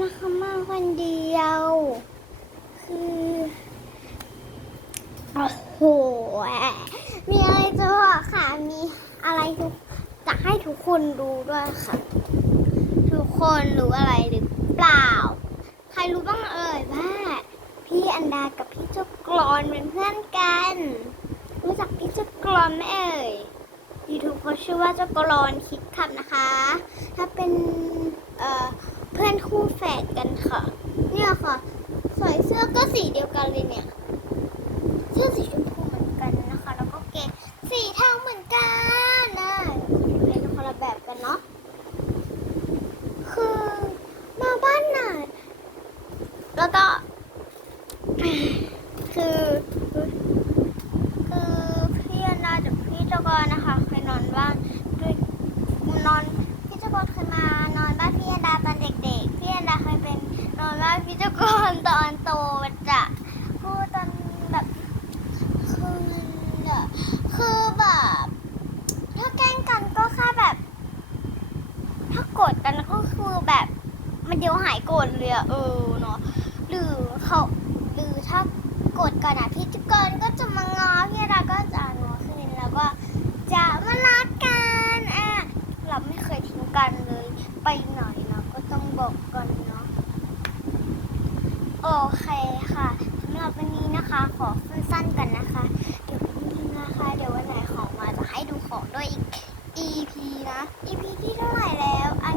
นะคะมาคนเดียว คือโอ้โหมีอะไรจะบอกค่ะ มีอะไรทุกจะให้ทุกคนรู้ด้วยค่ะ ทุกคนรู้อะไรหรือเปล่า ใครรู้บ้างเอ่ยว่าพี่อันดากับพี่เจ้ากรอนเป็นเพื่อนกัน รู้จักพี่เจ้ากรอนไหมเอ่ยยูทูบเขาชื่อว่าเจ้ากรอนคิดคับนะคะ ถ้าเป็นเอ่อ คู่แฝดกันค่ะ เนี่ยค่ะใส่เสื้อก็สีเดียวกันเลยเนี่ยเสื้อสีชมพูเหมือนกันนะคะ แล้วก็เกงสีเทาเหมือนกันนะเป็นคนละแบบกันเนาะคือมาบ้านไหนแล้วก็ คือคือพี่อนากับพี่เจ้ากรนะคะเคยนอนบ้านด้วยนอนพี่เจ้ากรเคยมานอนบ้านพี่อนาตอนเด็กๆพี่อนาเคยเป็นนอนบ้านพี่เจ้ากรตอนโตจะคือตอนแบบคือคือแบบถ้าแกล้งกันก็แค่แบบ ถ้าโกรธกันก็คือแบบ มันเดียวหายโกรธเลยอะเออเนาะหรือเขา อเคค่ะสำหรับวันนี้นะคะ ขอสั้นๆกันนะคะ เดี๋ยววันนี้นะคะ เดี๋ยววันไหนของมาจะให้ดูของด้วยอีก EP นะ EP ที่เท่าไหร่แล้วอัน